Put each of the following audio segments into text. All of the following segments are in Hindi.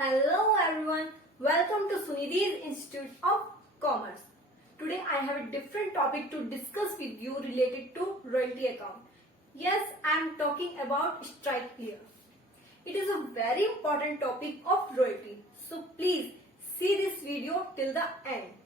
Hello everyone, welcome to Sunidhi's Institute of Commerce. Today I have a different topic to discuss with you related to royalty account. Yes, I am talking about strike here. It is a very important topic of royalty. So please see this video till the end.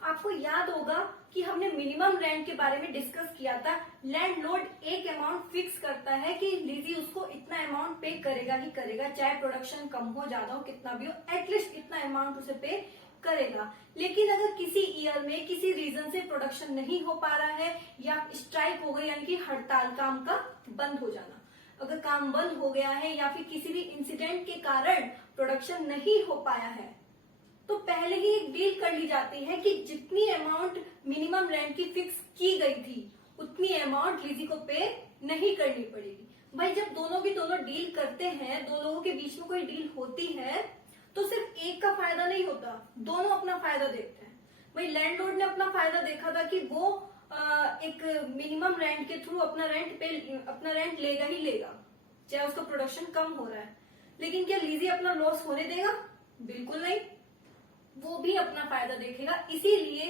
आपको याद होगा कि हमने मिनिमम रेंट के बारे में डिस्कस किया था। लैंडलॉर्ड एक अमाउंट फिक्स करता है कि लीजी उसको इतना अमाउंट पे करेगा ही करेगा, चाहे प्रोडक्शन कम हो ज्यादा हो कितना भी हो, एटलीस्ट इतना अमाउंट उसे पे करेगा। लेकिन अगर किसी ईयर में किसी रीजन से प्रोडक्शन नहीं हो पा रहा है या स्ट्राइक हो गई यानी कि हड़ताल, काम का बंद हो जाना, अगर काम बंद हो गया है या फिर किसी भी इंसिडेंट के कारण प्रोडक्शन नहीं हो पाया है, तो पहले ही एक डील कर ली जाती है कि जितनी अमाउंट मिनिमम रेंट की फिक्स की गई थी उतनी अमाउंट लीजी को पे नहीं करनी पड़ेगी। भाई जब दोनों की दोनों डील करते हैं, दो लोगों के बीच में कोई डील होती है तो सिर्फ एक का फायदा नहीं होता, दोनों अपना फायदा देखते हैं। भाई लैंडलॉर्ड ने अपना फायदा देखा था कि वो एक मिनिमम रेंट के थ्रू अपना रेंट लेगा ही लेगा, चाहे उसका प्रोडक्शन कम हो रहा है। लेकिन क्या लीजी अपना लॉस होने देगा? बिल्कुल नहीं, वो भी अपना फायदा देखेगा। इसीलिए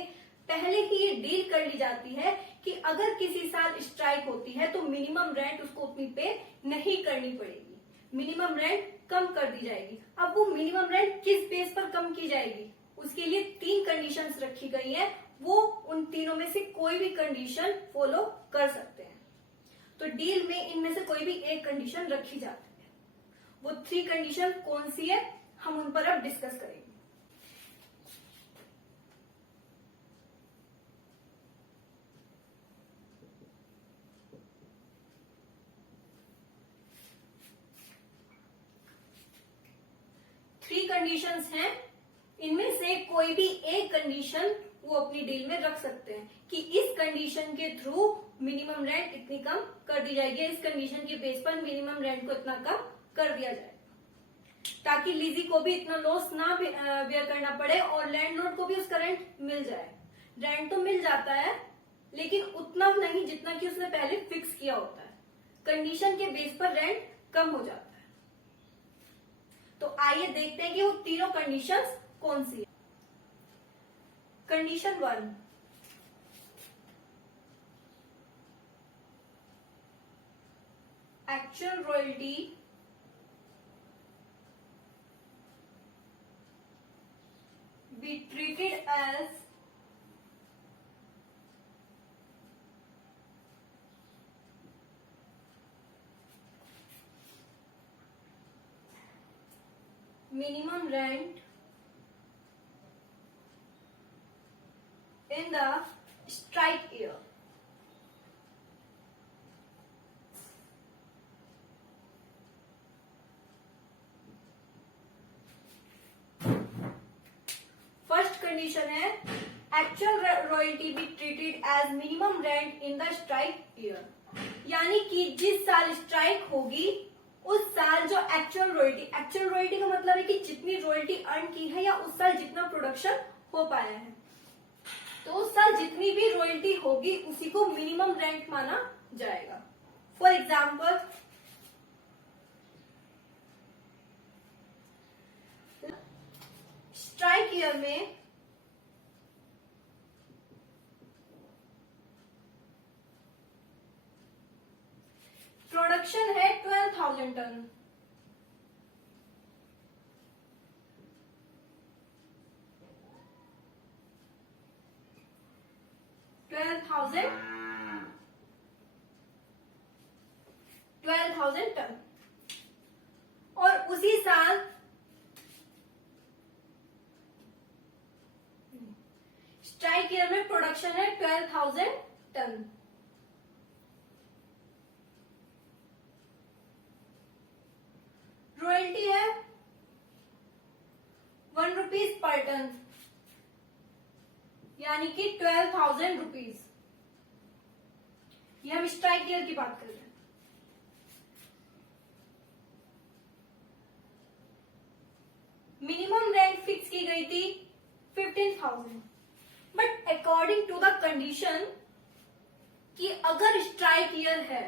पहले ही ये डील कर ली जाती है कि अगर किसी साल स्ट्राइक होती है तो मिनिमम रेंट उसको उतनी पे नहीं करनी पड़ेगी, मिनिमम रेंट कम कर दी जाएगी। अब वो मिनिमम रेंट किस बेस पर कम की जाएगी, उसके लिए 3 कंडीशंस रखी गई है। वो उन तीनों में से कोई भी कंडीशन फॉलो कर सकते हैं। तो डील में इनमें से कोई भी एक कंडीशन रखी जाती है। वो 3 कंडीशन कौन सी है, हम उन पर अब डिस्कस करेंगे। थ्री कंडीशंस हैं, इनमें से कोई भी एक कंडीशन वो अपनी डील में रख सकते हैं कि इस कंडीशन के थ्रू मिनिमम रेंट इतनी कम कर दी जाएगी, इस कंडीशन के बेस पर मिनिमम रेंट को इतना कम कर दिया जाएगा, ताकि लीजी को भी इतना लॉस ना बेयर करना पड़े और लैंडलॉर्ड को भी उसका रेंट मिल जाए। रेंट तो मिल जाता है लेकिन उतना नहीं जितना कि उसने पहले फिक्स किया होता है, कंडीशन के बेस पर रेंट कम हो जाता है। तो आइए देखते हैं कि वो तीनों कंडीशंस कौन सी है। Condition 1, actual royalty be treated as minimum rent in the strike year. First condition है actual royalty be treated as minimum rent in the strike year, यानी कि जिस साल स्ट्राइक होगी उस साल जो एक्चुअल रॉयल्टी का मतलब है कि जितनी रॉयल्टी अर्न की है या उस साल जितना प्रोडक्शन हो पाया है, तो उस साल जितनी भी रॉयल्टी होगी उसी को मिनिमम रेंट माना जाएगा। फॉर एग्जाम्पल स्ट्राइक ईयर में प्रोडक्शन है 12,000 टन, टन, और उसी साल स्ट्राइक ईयर में प्रोडक्शन है 12,000 टन। रॉयल्टी है 1 रुपीज पर टन, यानी कि 12,000 रुपीज। ये हम स्ट्राइक ईयर की बात कर रहे हैं। मिनिमम रेंट फिक्स की गई थी 15,000, but according to the condition कि अगर स्ट्राइक ईयर है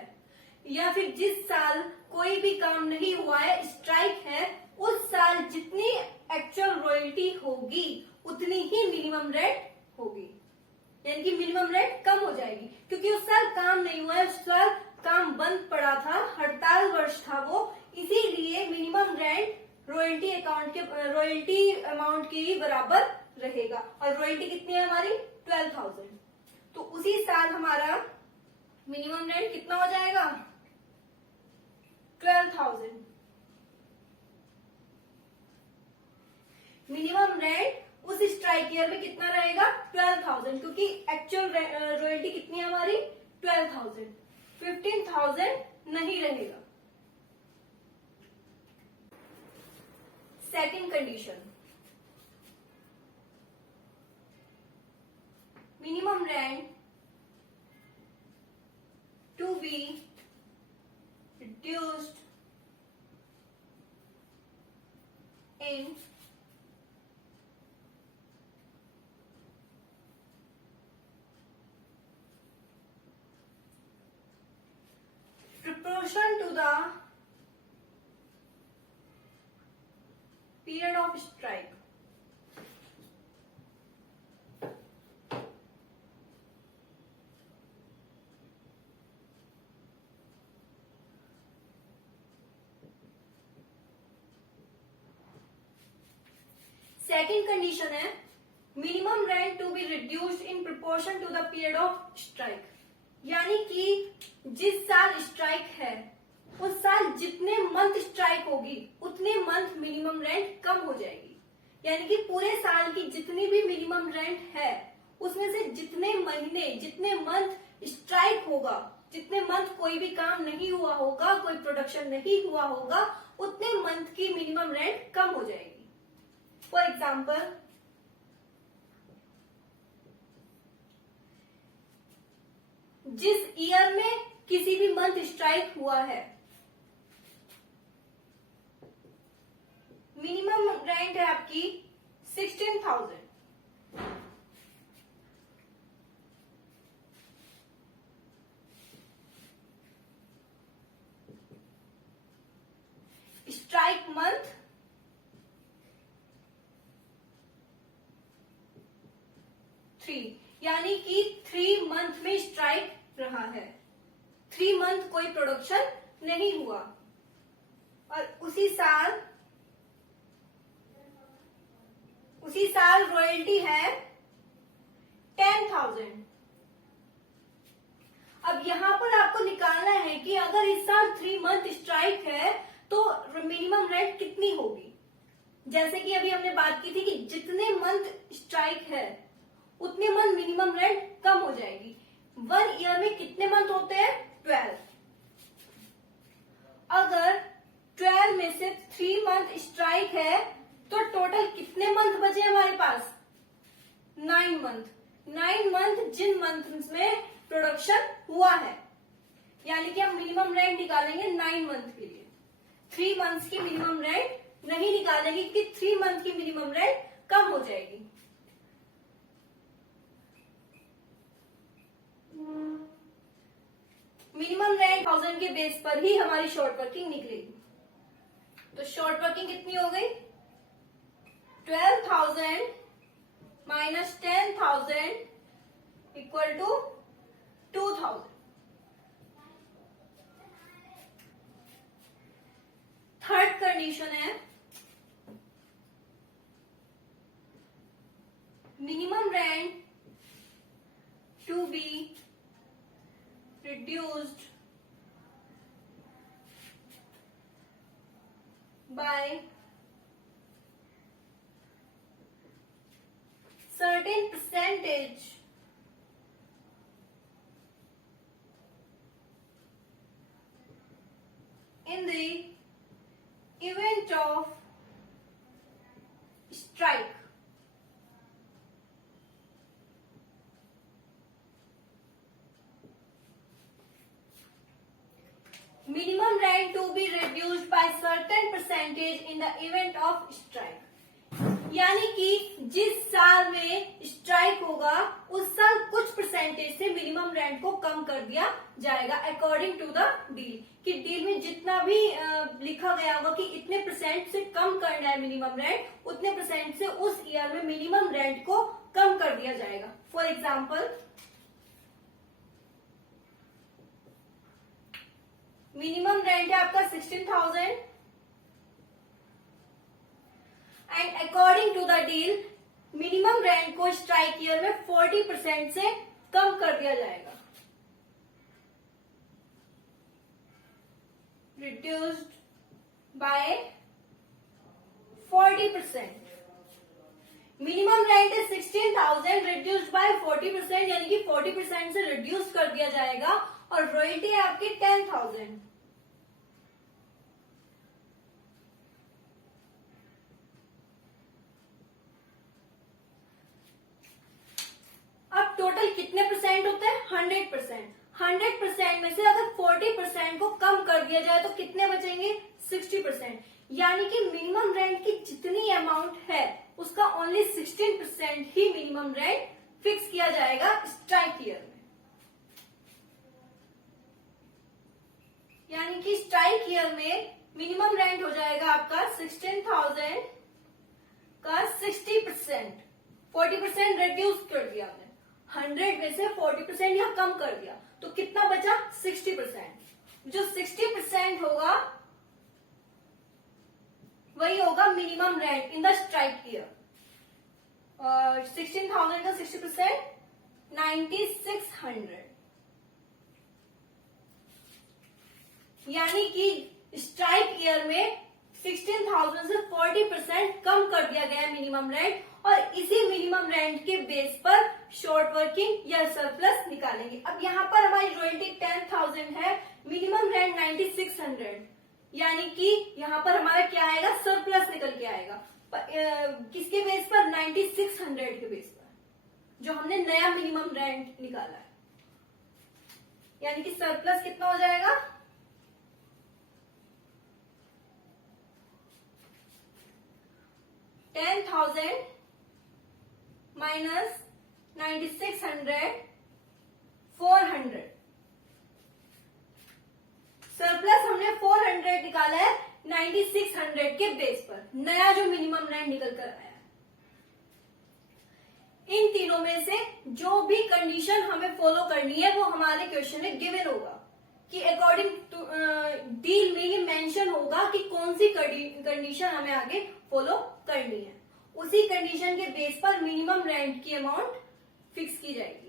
या फिर जिस साल कोई भी काम नहीं हुआ है, स्ट्राइक है, उस साल जितनी एक्चुअल रॉयल्टी होगी उतनी ही मिनिमम रेंट होगी, यानी कि मिनिमम रेंट कम हो जाएगी, क्योंकि उस साल काम नहीं हुआ है, उस साल काम बंद पड़ा था, हड़ताल वर्ष था वो, इसीलिए मिनिमम रेंट रॉयल्टी अमाउंट के ही बराबर रहेगा। और रॉयल्टी कितनी है हमारी 12,000, तो उसी साल हमारा मिनिमम रेंट कितना हो जाएगा 12,000। मिनिमम रेंट उस स्ट्राइक ईयर में कितना रहेगा 12,000, क्योंकि एक्चुअल रॉयल्टी कितनी है हमारी 12,000, 15,000 नहीं रहेगा। Second condition, minimum rent to be reduced in proportion to the period of strike. Second condition है minimum rent to be reduced in proportion to the period of strike, यानी कि जिस साल स्ट्राइक है उस साल जितने मंथ स्ट्राइक होगी उतने मंथ मिनिमम रेंट कम हो जाएगी, यानी कि पूरे साल की जितनी भी मिनिमम रेंट है उसमें से जितने महीने जितने मंथ स्ट्राइक होगा, जितने मंथ कोई भी काम नहीं हुआ होगा, कोई प्रोडक्शन नहीं हुआ होगा, उतने मंथ की मिनिमम रेंट कम हो जाएगी। फॉर एग्जाम्पल, जिस ईयर में किसी भी मंथ स्ट्राइक हुआ है, मिनिमम रेंट है आपकी 16,000, स्ट्राइक मंथ 3, यानी कि 3 मंथ में स्ट्राइक रहा है, 3 मंथ कोई प्रोडक्शन नहीं हुआ, और उसी साल रॉयल्टी है 10,000। अब यहां पर आपको निकालना है कि अगर इस साल 3 मंथ स्ट्राइक है तो मिनिमम रेंट कितनी होगी। जैसे कि अभी हमने बात की थी कि जितने मंथ स्ट्राइक है उतने मंथ मिनिमम रेंट कम हो जाएगी। 1 ईयर में कितने मंथ होते हैं 12, अगर 12 में से 3 मंथ स्ट्राइक है तो टोटल कितने मंथ बचे हमारे पास 9 मंथ। 9 मंथ जिन मंथ में प्रोडक्शन हुआ है, यानी कि हम मिनिमम रेंट निकालेंगे 9 मंथ के लिए, 3 मंथ्स की मिनिमम रेंट नहीं निकालेंगे क्योंकि 3 मंथ की मिनिमम रेंट कम हो जाएगी। मिनिमम रेंट 1000 के बेस पर ही हमारी शॉर्ट वर्किंग निकलेगी। तो शॉर्ट वर्किंग कितनी हो गई 12,000 minus 10,000 equal to 2,000। Third condition है minimum rent to be reduced by certain percentage in the event of strike। Minimum rent to be reduced by certain percentage in the event of strike, यानी कि जिस साल में स्ट्राइक होगा उस साल कुछ परसेंटेज से मिनिमम रेंट को कम कर दिया जाएगा अकॉर्डिंग टू द डील। कि डील में जितना भी लिखा गया होगा कि इतने परसेंट से कम करना है मिनिमम रेंट, उतने परसेंट से उस ईयर में मिनिमम रेंट को कम कर दिया जाएगा। फॉर एग्जाम्पल, मिनिमम रेंट है आपका 16,000 and according to the deal minimum rent को स्ट्राइक ईयर में 40% से कम कर दिया जाएगा। Reduced by 40%। मिनिमम रेंट है 16,000 रिड्यूस्ड बाय 40%, यानी कि 40% से रिड्यूस कर दिया जाएगा और रॉयल्टी है आपकी 10,000। अब टोटल कितने परसेंट होते हैं? 100%। 100% में से अगर 40% को कम कर दिया जाए तो कितने बचेंगे? 60%। यानी कि मिनिमम रेंट की जितनी अमाउंट है उसका ओनली 16% ही मिनिमम रेंट फिक्स किया जाएगा स्ट्राइक ईयर में। यानी कि स्ट्राइक ईयर में मिनिमम रेंट हो जाएगा आपका 16,000 का 60%। 40% रिड्यूस कर दिया आपने, 100 में से 40% या कम कर दिया तो कितना बचा? 60%। जो 60% होगा वही होगा minimum rent in the strike year. और 16,000 का 60% 9,600। यानी कि स्ट्राइक ईयर में 16,000 से 40% कम कर दिया गया है मिनिमम रेंट और इसी मिनिमम रेंट के बेस पर शॉर्ट वर्किंग या सरप्लस निकालेंगे। अब यहाँ पर हमारी रॉयल्टी 10,000 है, मिनिमम रेंट 9,600, यानी कि यहाँ पर हमारा क्या आएगा? सरप्लस निकल के आएगा। किसके बेस पर? 9,600 के बेस पर, जो हमने नया मिनिमम रेंट निकाला है। यानी कि सरप्लस कितना हो जाएगा? 10,000 माइनस 9,600 400। सरप्लस हमने 400 निकाला है 9,600 के बेस पर, नया जो मिनिमम रेंट निकल कर आया है। इन तीनों में से जो भी कंडीशन हमें फॉलो करनी है वो हमारे क्वेश्चन में गिवन होगा कि अकॉर्डिंग टू डील में ये मेंशन होगा कि कौन सी कंडीशन हमें आगे फॉलो करनी है। उसी कंडीशन के बेस पर मिनिमम रेंट की अमाउंट फिक्स की जाएगी।